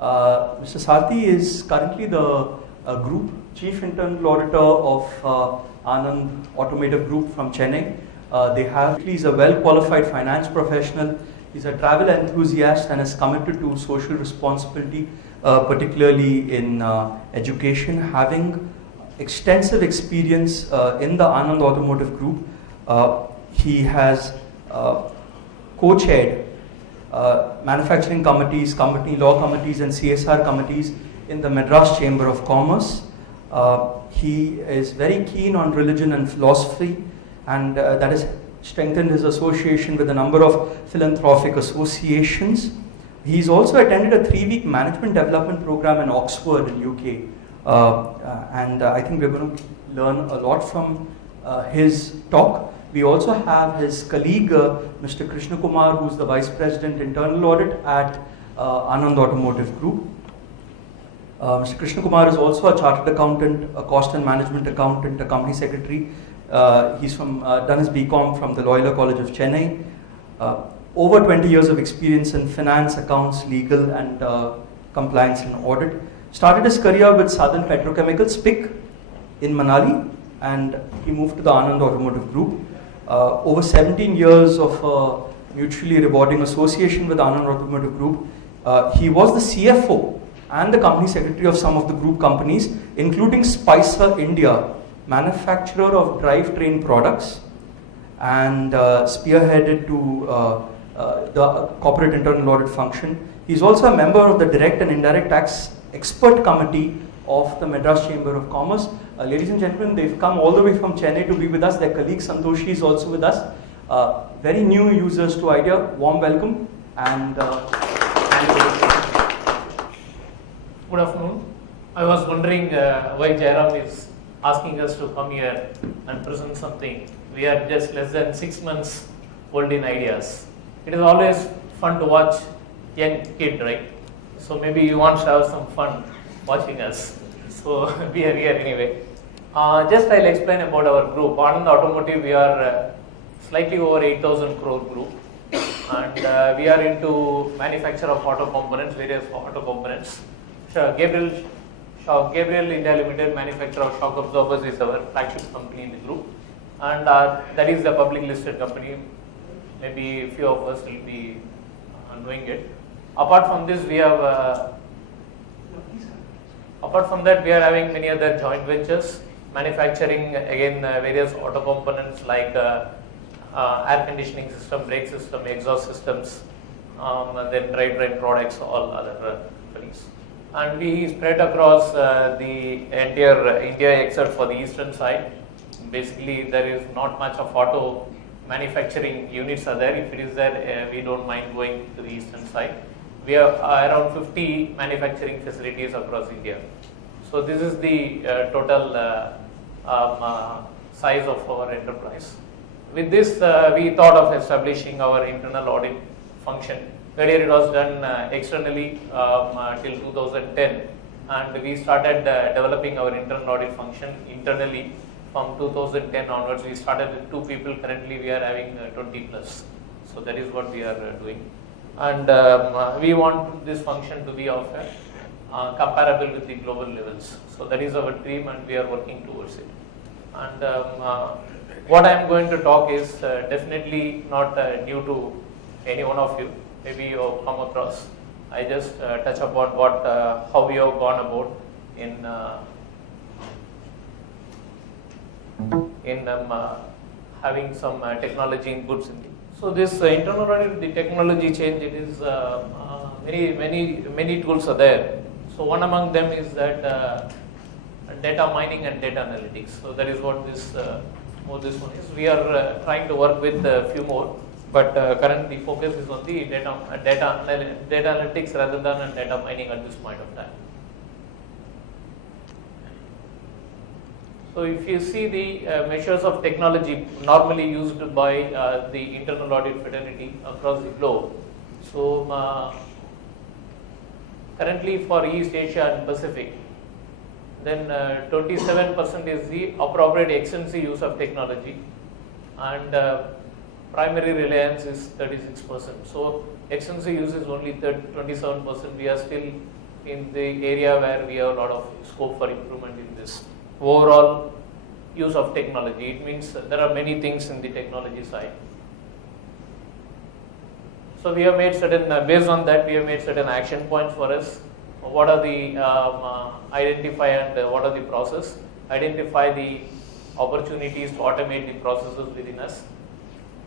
Mr. Sarathi is currently the Group Chief Internal Auditor of Anand Automotive Group from Chennai. He's a well-qualified finance professional. He's a travel enthusiast and is committed to social responsibility, particularly in education, having extensive experience in the Anand Automotive Group. He has co-chaired manufacturing committees, company law committees and CSR committees in the Madras Chamber of Commerce. He is very keen on religion and philosophy, and that has strengthened his association with a number of philanthropic associations. He's also attended a 3-week management development program in Oxford in UK. And I think we're going to learn a lot from his talk. We also have his colleague, Mr. Krishna Kumar, who's the Vice President Internal Audit at Anand Automotive Group. Mr. Krishna Kumar is also a chartered accountant, a cost and management accountant, a company secretary. He's done his BCom from the Loyola College of Chennai. Over 20 years of experience in finance, accounts, legal, and compliance and audit. Started his career with Southern Petrochemicals, PIC, in Manali, and he moved to the Anand Automotive Group. Over 17 years of mutually rewarding association with Anand Automotive Group. He was the CFO and the company secretary of some of the group companies, including Spicer India, manufacturer of drivetrain products, and spearheaded to the corporate internal audit function. He's also a member of the direct and indirect tax expert committee of the Madras Chamber of Commerce. Ladies and gentlemen, they've come all the way from Chennai to be with us. Their colleague Santoshi is also with us. Very new users to IDEA, warm welcome. And good afternoon. I was wondering why Jairam is asking us to come here and present something. We are just less than 6 months old in ideas. It is always fun to watch young kid, right? So maybe you want to have some fun watching us. So we are here anyway. Just I'll explain about our group. Anand Automotive, we are slightly over 8,000 crore group, and we are into manufacture of auto components, various auto components. Gabriel India Limited, manufacturer of shock absorbers, is our flagship company in the group, and that is the public listed company. Maybe a few of us will be knowing it. Apart from this, we have apart from that, we are having many other joint ventures, manufacturing again various auto components like air conditioning system, brake system, exhaust systems, then drivetrain products, all other companies. And we spread across the entire India except for the eastern side. Basically, there is not much of auto manufacturing units are there. If it is there, we don't mind going to the eastern side. We have around 50 manufacturing facilities across India. So this is the total size of our enterprise. With this, we thought of establishing our internal audit function. Earlier it was done externally till 2010, and we started developing our internal audit function internally from 2010 onwards. We started with 2 people. Currently we are having 20 plus. So that is what we are doing. And we want this function to be of comparable with the global levels. So that is our dream, and we are working towards it. And what I am going to talk is definitely not new to any one of you. Maybe you have come across. I just touch upon what how we have gone about in having some technology inputs in it. So this internal audit, the technology change, it is many tools are there. So one among them is that data mining and data analytics. So that is what this one is. We are trying to work with a few more, but currently focus is on the data analytics rather than data mining at this point of time. So if you see the measures of technology normally used by the internal audit fraternity across the globe. So currently for East Asia and Pacific, then 27% is the appropriate extensive use of technology, and primary reliance is 36%. So extensive use is only 27%. We are still in the area where we have a lot of scope for improvement in this overall use of technology. It means there are many things in the technology side. So we have made certain, based on that, we have made certain action points for us. What are the identify and what are the process? Identify the opportunities to automate the processes within us.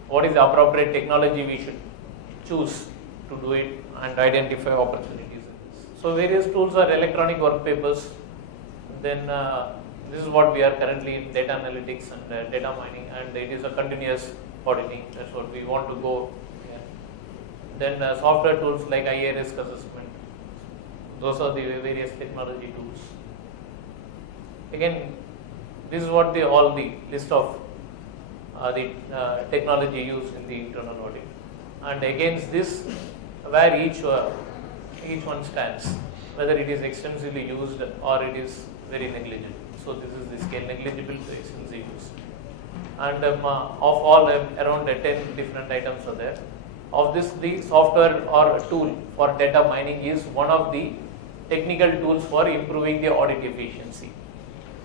What is the appropriate technology we should choose to do it, and identify opportunities in this. So various tools are electronic work papers. Then this is what we are currently in data analytics and data mining, and it is a continuous auditing. That's what we want to go. Yeah. Then software tools like IA risk assessment. Those are the various technology tools. Again, this is what all the list of the technology used in the internal audit. And against this, where each one stands, whether it is extensively used or it is very negligible. So this is the scale, negligible to extensive use. And of all, around 10 different items are there. Of this, the software or tool for data mining is one of the technical tools for improving the audit efficiency.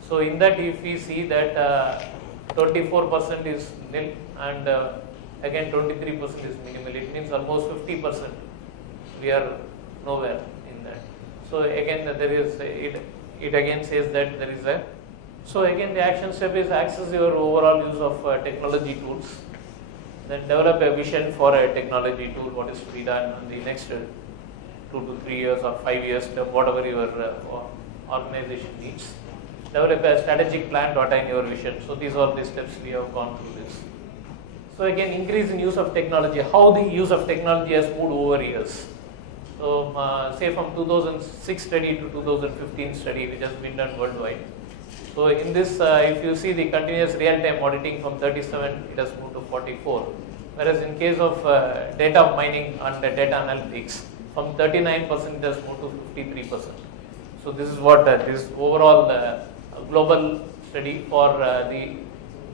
So in that, if we see that 24% is nil, and again 23% is minimal, it means almost 50% we are nowhere in that. So again, there is it again says that there is a. So again, the action step is access your overall use of technology tools. Then develop a vision for a technology tool, what is to be done in the next 2 to 3 years or 5 years, whatever your organization needs. Develop a strategic plan to attain your vision. So these are the steps we have gone through this. So again, increase in use of technology. How the use of technology has moved over years. So say from 2006 study to 2015 study, which has been done worldwide. So in this, if you see the continuous real-time auditing from 37, it has moved to 44. Whereas in case of data mining and data analytics, from 39% it has moved to 53%. So this is what this overall global study for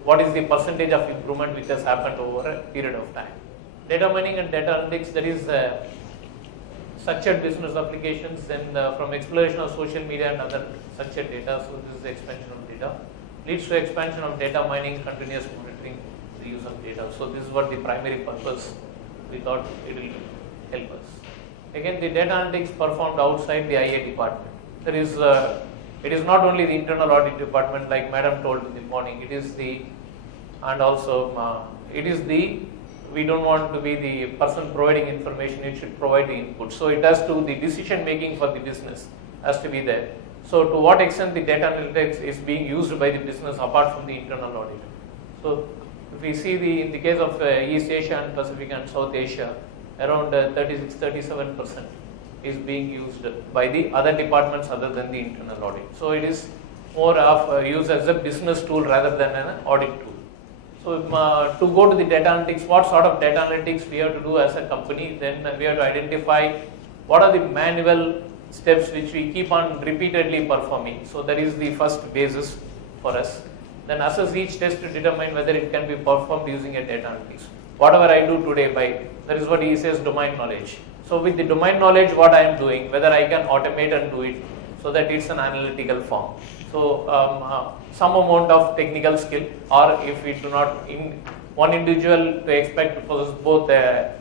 what is the percentage of improvement which has happened over a period of time. Data mining and data analytics, there is structured business applications, and from exploration of social media and other structured data. So this is the expansion of data. Leads to expansion of data mining, continuous monitoring, the use of data. So this is what the primary purpose we thought it will help us. Again, the data analytics performed outside the IA department. There is it is not only the internal audit department, like Madam told in the morning. It is the, and also it is the, we don't want to be the person providing information. It should provide the input. So it has to, the decision making for the business has to be there. So to what extent the data analytics is being used by the business apart from the internal audit. So if we see in the case of East Asia and Pacific and South Asia, around 36-37% is being used by the other departments other than the internal audit. So it is more of used as a business tool rather than an audit tool. So to go to the data analytics, what sort of data analytics we have to do as a company, then we have to identify what are the manual steps which we keep on repeatedly performing. So that is the first basis for us. Then assess each test to determine whether it can be performed using a data analytics. Whatever I do today, that is what he says, domain knowledge. So with the domain knowledge, what I am doing, whether I can automate and do it so that it's an analytical form. So some amount of technical skill, or if we do not, one individual to expect to possess both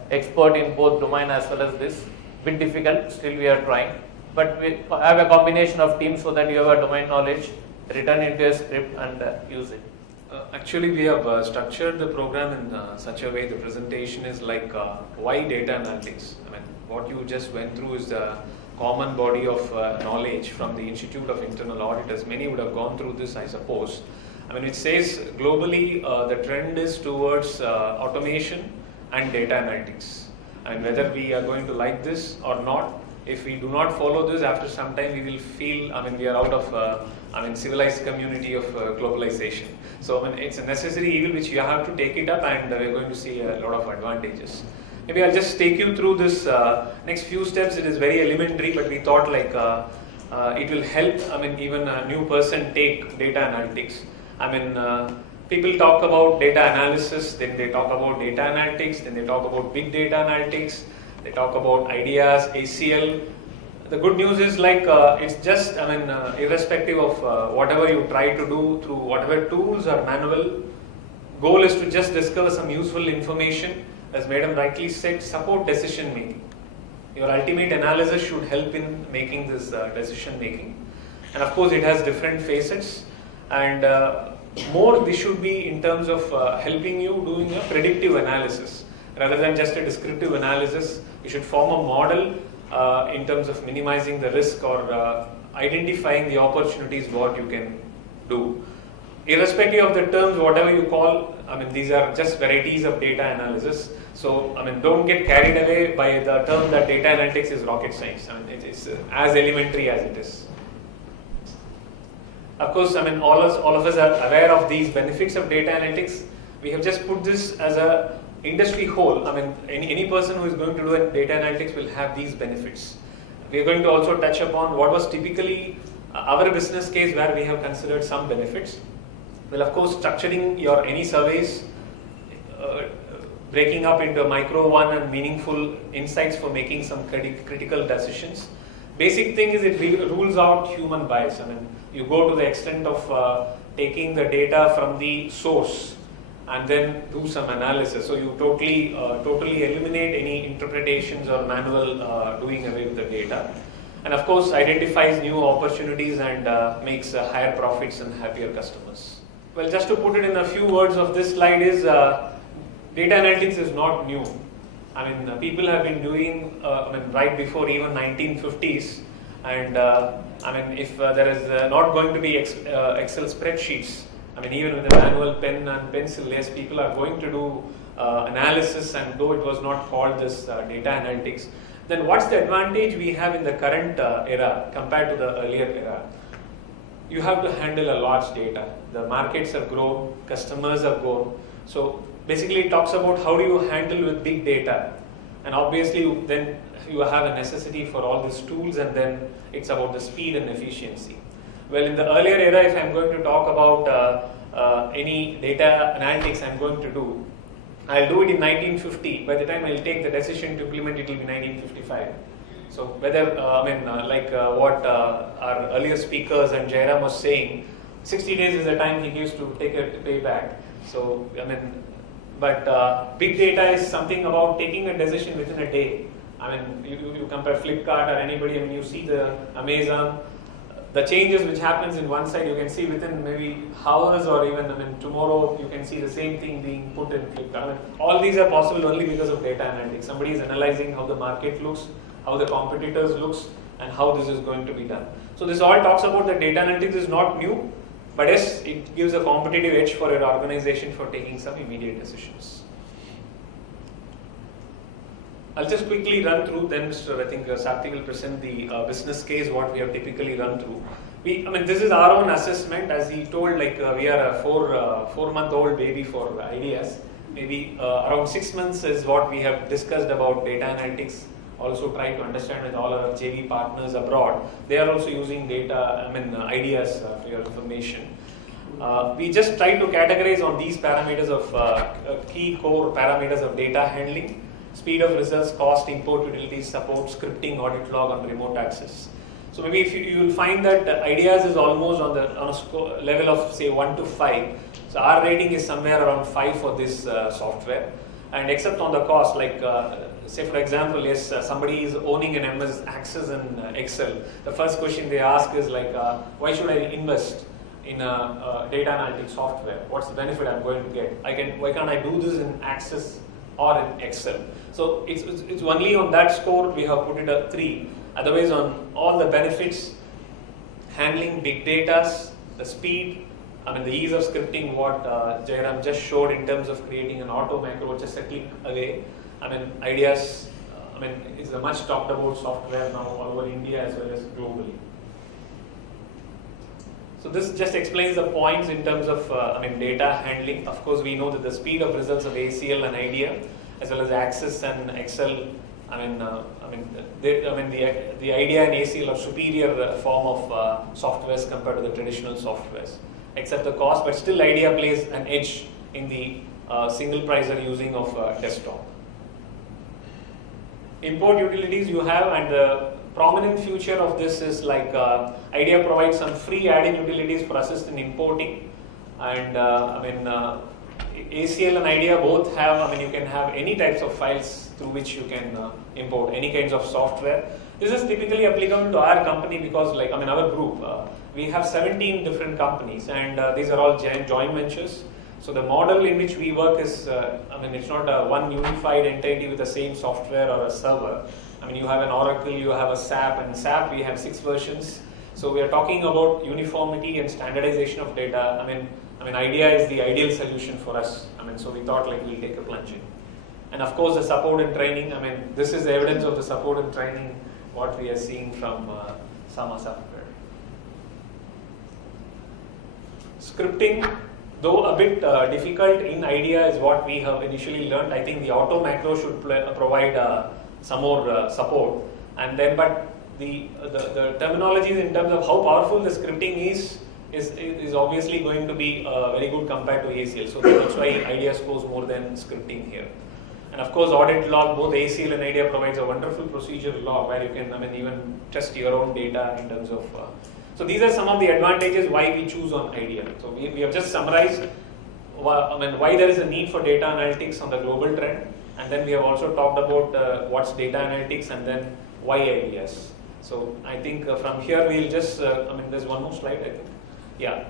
expert in both domain as well as this, bit difficult, still we are trying. But we have a combination of teams so that you have a domain knowledge, written into a script and use it. Actually, we have structured the program in such a way, the presentation is like why data analytics. I mean, what you just went through is the common body of knowledge from the Institute of Internal Auditors. Many would have gone through this, I suppose. I mean, it says globally the trend is towards automation and data analytics. And whether we are going to like this or not, if we do not follow this, after some time we will feel, I mean, we are out of, civilized community of globalization. So, I mean, it's a necessary evil which you have to take it up, and we're going to see a lot of advantages. Maybe I'll just take you through this next few steps. It is very elementary, but we thought like it will help, I mean, even a new person take data analytics. I mean, people talk about data analysis, then they talk about data analytics, then they talk about big data analytics, they talk about ideas, ACL, the good news is like it's just, irrespective of whatever you try to do through whatever tools or manual, goal is to just discover some useful information. As Madam rightly said, support decision making. Your ultimate analysis should help in making this decision making. And of course, it has different facets. And more, this should be in terms of helping you doing a predictive analysis rather than just a descriptive analysis. You should form a model in terms of minimizing the risk or identifying the opportunities what you can do. Irrespective of the terms, whatever you call, these are just varieties of data analysis. So, don't get carried away by the term that data analytics is rocket science. It's as elementary as it is. Of course, all of us are aware of these benefits of data analytics. We have just put this as a industry whole. Any person who is going to do data analytics will have these benefits. We are going to also touch upon what was typically our business case where we have considered some benefits. Well, of course, structuring your any surveys, breaking up into micro one and meaningful insights for making some critical decisions. Basic thing is it rules out human bias. You go to the extent of taking the data from the source and then do some analysis. So you totally eliminate any interpretations or manual doing away with the data. And of course, identifies new opportunities and makes higher profits and happier customers. Well, just to put it in a few words of this slide is, data analytics is not new. People have been doing, right before even 1950s. And if there is not going to be Excel spreadsheets, even with a manual pen and pencil, yes, people are going to do analysis, and though it was not called this data analytics, then what's the advantage we have in the current era compared to the earlier era? You have to handle a large data. The markets have grown, customers have grown. So basically it talks about how do you handle with big data. And obviously then you have a necessity for all these tools, and then it's about the speed and efficiency. Well, in the earlier era, if I'm going to talk about any data analytics I'm going to do, I'll do it in 1950. By the time I'll take the decision to implement it, will be 1955. So whether, what our earlier speakers and Jairam was saying, 60 days is the time he gives to take a payback. So, but big data is something about taking a decision within a day. You compare Flipkart or anybody, you see the Amazon, the changes which happens in one side, you can see within maybe hours or even, tomorrow you can see the same thing being put in Flipkart. All these are possible only because of data analytics. Somebody is analyzing how the market looks, how the competitors looks, and how this is going to be done. So this all talks about the data analytics is not new, but yes, it gives a competitive edge for your organization for taking some immediate decisions. I'll just quickly run through, then Sarathi will present the business case, what we have typically run through. This is our own assessment, as he told, we are a four-month-old baby for ideas. Maybe around 6 months is what we have discussed about data analytics. Also try to understand with all our JV partners abroad. They are also using data, ideas for your information. We just try to categorize on these parameters of key core parameters of data handling. Speed of results, cost, import utilities, support, scripting, audit log, and remote access. So maybe if you will find that ideas is almost on a level of say 1 to 5. So our rating is somewhere around 5 for this software. And except on the cost, say for example, yes, somebody is owning an MS Access and Excel. The first question they ask is why should I invest in a data analytics software? What's the benefit I'm going to get? Why can't I do this in Access or in Excel? So it's only on that score we have put it a 3. Otherwise, on all the benefits, handling big data, the speed, the ease of scripting, what Jairam just showed in terms of creating an auto macro just a click away. Ideas, it's a much talked about software now all over India as well as globally. So this just explains the points in terms of data handling. Of course, we know that the speed of results of ACL and IDEA, as well as Access and Excel, the IDEA and ACL are superior form of softwares compared to the traditional softwares, except the cost. But still, IDEA plays an edge in the single pricer using of desktop. Import utilities you have, and prominent feature of this is like IDEA provides some free add-in utilities for assist in importing, and ACL and IDEA both have, you can have any types of files through which you can import any kinds of software. This is typically applicable to our company because our group, we have 17 different companies, and these are all joint ventures. So the model in which we work is, it's not a one unified entity with the same software or a server. You have an Oracle, you have a SAP, and SAP we have 6 versions. So we are talking about uniformity and standardization of data. IDEA is the ideal solution for us. So we thought we'll take a plunge in. And of course the support and training, this is the evidence of the support and training what we are seeing from Sama software. Scripting, though a bit difficult in IDEA, is what we have initially learned. I think the auto macro should provide some more support. And then, but the terminologies in terms of how powerful the scripting is obviously going to be very good compared to ACL. So that's why IDEA scores more than scripting here. And of course, audit log, both ACL and IDEA provides a wonderful procedural log where you can, even test your own data in terms of. So these are some of the advantages why we choose on IDEA. So we have just summarized why there is a need for data analytics on the global trend, and then we have also talked about what's data analytics and then why IDEAs. So I think from here we'll just, there's one more slide, I think. Yeah,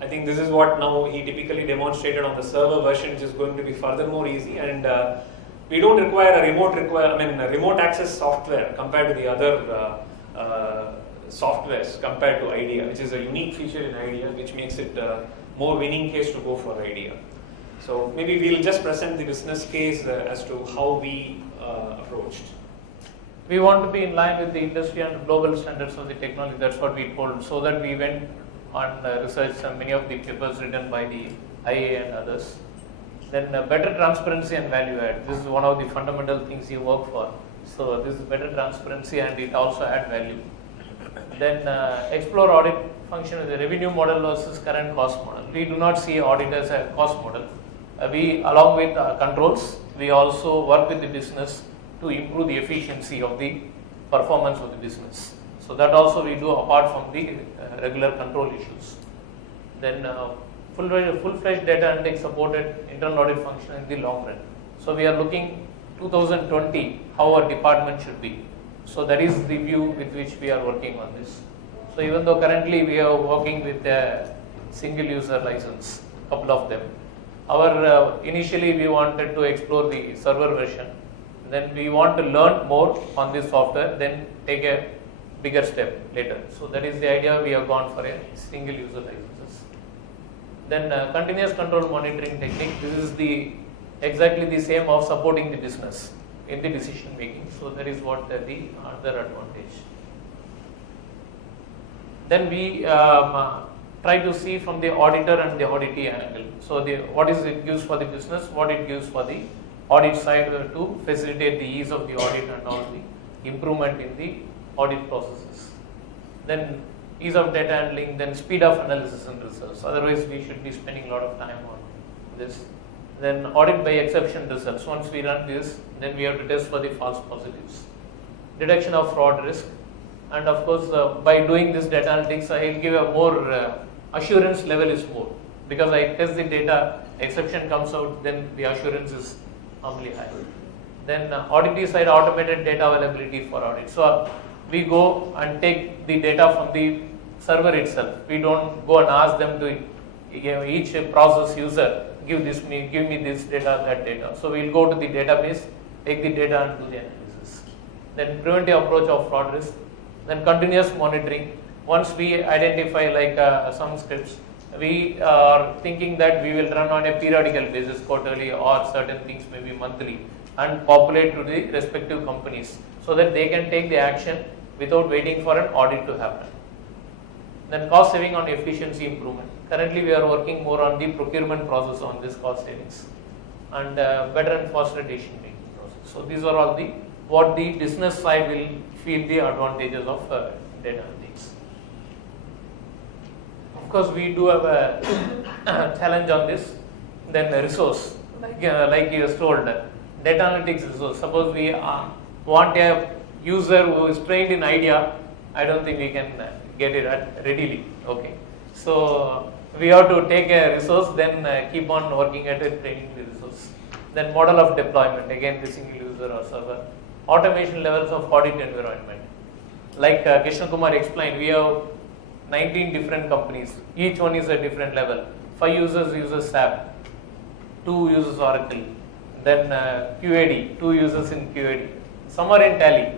I think this is what now he typically demonstrated on the server version, which is going to be further more easy, and we don't require a remote access software compared to the other softwares compared to IDEA, which is a unique feature in IDEA, which makes it more winning case to go for IDEA. So maybe we'll just present the business case as to how we approached. We want to be in line with the industry and global standards of the technology. That's what we told. So that we went on research many of the papers written by the IA and others. Then better transparency and value add. This is one of the fundamental things you work for. So this is better transparency and it also add value. Then explore audit function as a revenue model versus current cost model. We do not see audit as a cost model. We, along with controls, we also work with the business to improve the efficiency of the performance of the business. So that also we do apart from the regular control issues. Then full-fledged data analytics supported internal audit function in the long run. So we are looking 2020 how our department should be. So that is the view with which we are working on this. So even though currently we are working with a single user license, couple of them. Our initially we wanted to explore the server version. Then we want to learn more on this software, then take a bigger step later. So that is the idea, we have gone for a single user licenses. Then continuous control monitoring technique. This is exactly the same of supporting the business in the decision making. So that is what the other advantage. Then we try to see from the auditor and the auditee angle. So what is it gives for the business, what it gives for the audit side to facilitate the ease of the audit and all the improvement in the audit processes. Then ease of data handling, then speed of analysis and results. Otherwise, we should be spending a lot of time on this. Then audit by exception results. Once we run this, then we have to test for the false positives. Detection of fraud risk. And of course, by doing this data analytics, I will give a more assurance level is more. Because I test the data, exception comes out, then the assurance is normally high. Then auditee side, automated data availability for audit. So we go and take the data from the server itself. We don't go and ask them to each process user give me this data, that data. So we'll go to the database, take the data and do the analysis. Then preventive approach of fraud risk. Then continuous monitoring. Once we identify some scripts, we are thinking that we will run on a periodical basis, quarterly or certain things maybe monthly, and populate to the respective companies so that they can take the action without waiting for an audit to happen. Then cost saving on efficiency improvement. Currently we are working more on the procurement process on this cost savings and better and faster decision making process. So these are all what the business side will feel the advantages of data analytics. Of course, we do have a challenge on this. Then the resource, like you was told, data analytics resource. Suppose we want a user who is trained in idea, I don't think we can get it readily. Okay, so we have to take a resource, then keep on working at it, training the resource. Then model of deployment, again the single user or server. Automation levels of audit environment. Like Krishna Kumar explained, we have 19 different companies. Each one is a different level. 5 users uses SAP, 2 uses Oracle, then QAD, 2 users in QAD. Some are in Tally.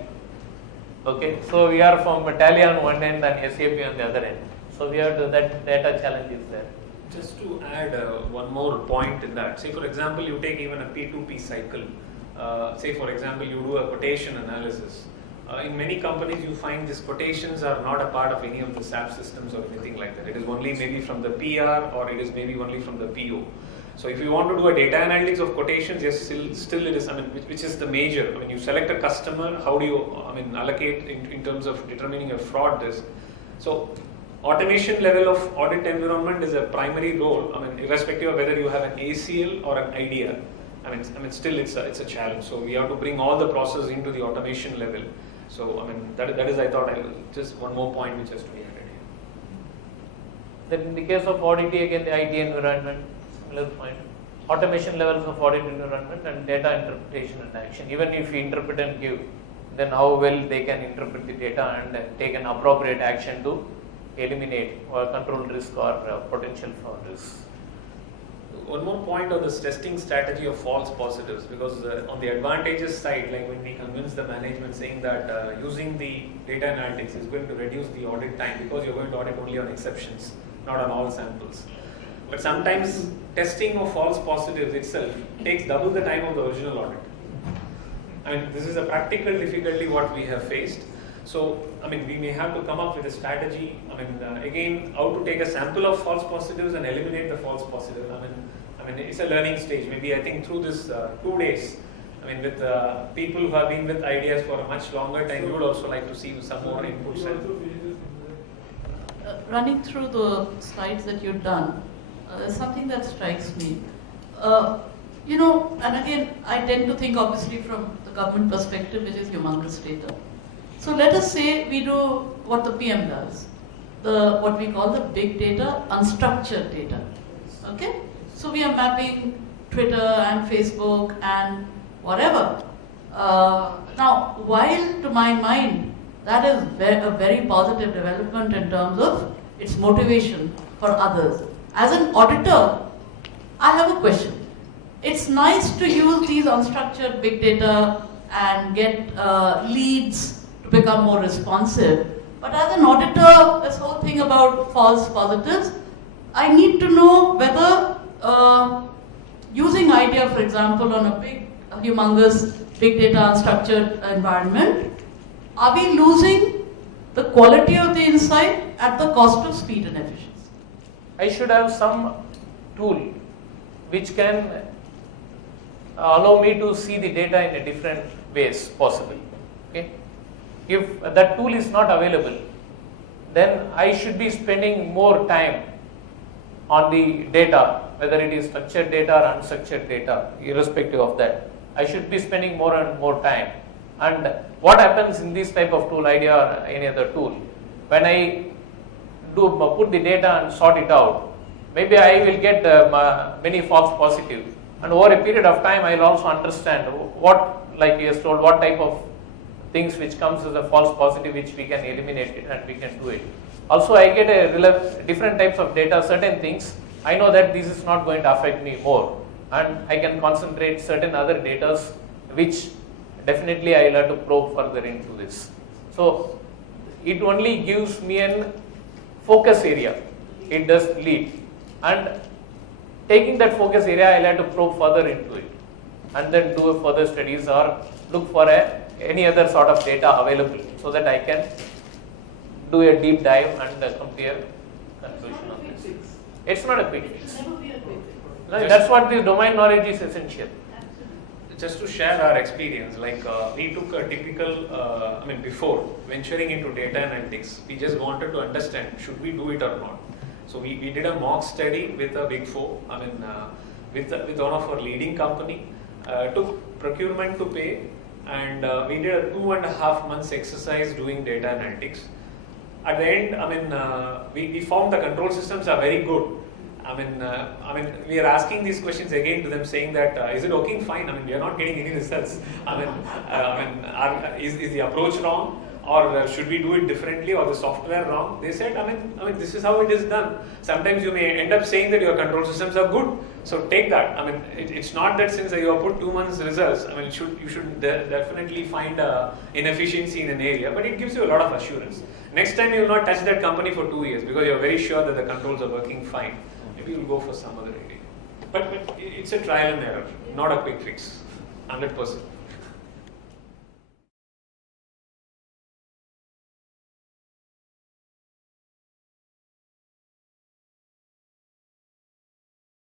Okay, so we are from Tally on one end and SAP on the other end. So we have to, that data challenge is there. Just to add one more point in that, say for example, you take even a P2P cycle. Say for example, you do a quotation analysis. In many companies, you find these quotations are not a part of any of the SAP systems or anything like that. It is only maybe from the PR or it is maybe only from the PO. So if you want to do a data analytics of quotations, yes, still it is, I mean, which is the major. I mean, you select a customer, how do you, I mean, allocate in terms of determining a fraud risk. So automation level of audit environment is a primary role. I mean, irrespective of whether you have an ACL or an idea. I mean, still it's a challenge. So we have to bring all the process into the automation level. So I mean, that is I thought just one more point which has to be added here. Then in the case of audit, again the IT environment, similar point. Automation levels of audit environment and data interpretation and action. Even if you interpret and give, then how well they can interpret the data and take an appropriate action to eliminate or control risk or potential fraud risk. One more point on this testing strategy of false positives, because on the advantages side, like when we convince the management saying that using the data analytics is going to reduce the audit time because you're going to audit only on exceptions, not on all samples. But sometimes testing of false positives itself takes double the time of the original audit. And this is a practical difficulty what we have faced. So, I mean, we may have to come up with a strategy. I mean, again, how to take a sample of false positives and eliminate the false positives. I mean, it's a learning stage. Maybe I think through this 2 days, I mean, with people who have been with ideas for a much longer time, we would also like to see some more inputs. Running through the slides that you've done, there's something that strikes me. You know, and again, I tend to think obviously from the government perspective, which is humongous data. So let us say we do what the PM does, what we call the big data, unstructured data. Okay? So we are mapping Twitter and Facebook and whatever. Now, while to my mind, that is a very positive development in terms of its motivation for others. As an auditor, I have a question. It's nice to use these unstructured big data and get leads to become more responsive. But as an auditor, this whole thing about false positives, I need to know whether using IDEA, for example, on a humongous big data unstructured environment, are we losing the quality of the insight at the cost of speed and efficiency? I should have some tool which can allow me to see the data in a different ways possible. Okay? If that tool is not available, then I should be spending more time on the data, whether it is structured data or unstructured data, irrespective of that. I should be spending more and more time. And what happens in this type of tool, IDEA or any other tool, when I put the data and sort it out, maybe I will get many false positives. And over a period of time, I will also understand what, like he has told, what type of things which comes as a false positive which we can eliminate it and we can do it. Also, I get a different types of data, certain things. I know that this is not going to affect me more, and I can concentrate certain other data which definitely I will have to probe further into this. So it only gives me an focus area. It does lead, and taking that focus area, I will have to probe further into it, and then do further studies or look for any other sort of data available so that I can do a deep dive and come to a conclusion on this. It's not a quick fix. No, that's what the domain knowledge is essential. Just to share our experience, like we took a typical, before venturing into data analytics, we just wanted to understand, should we do it or not? So we did a mock study with a big four, with one of our leading company, took procurement to pay, and we did a 2.5 months exercise doing data analytics. At the end, we found the control systems are very good. We are asking these questions again to them, saying that is it working fine? We are not getting any results. Is the approach wrong, or should we do it differently, or the software wrong? They said, this is how it is done. Sometimes you may end up saying that your control systems are good, so take that. It's not that since you have put 2 months results, you should definitely find a inefficiency in an area, but it gives you a lot of assurance. Next time you will not touch that company for 2 years because you are very sure that the controls are working fine. Maybe you will go for some other area. But it's a trial and error, not a quick fix, 100%.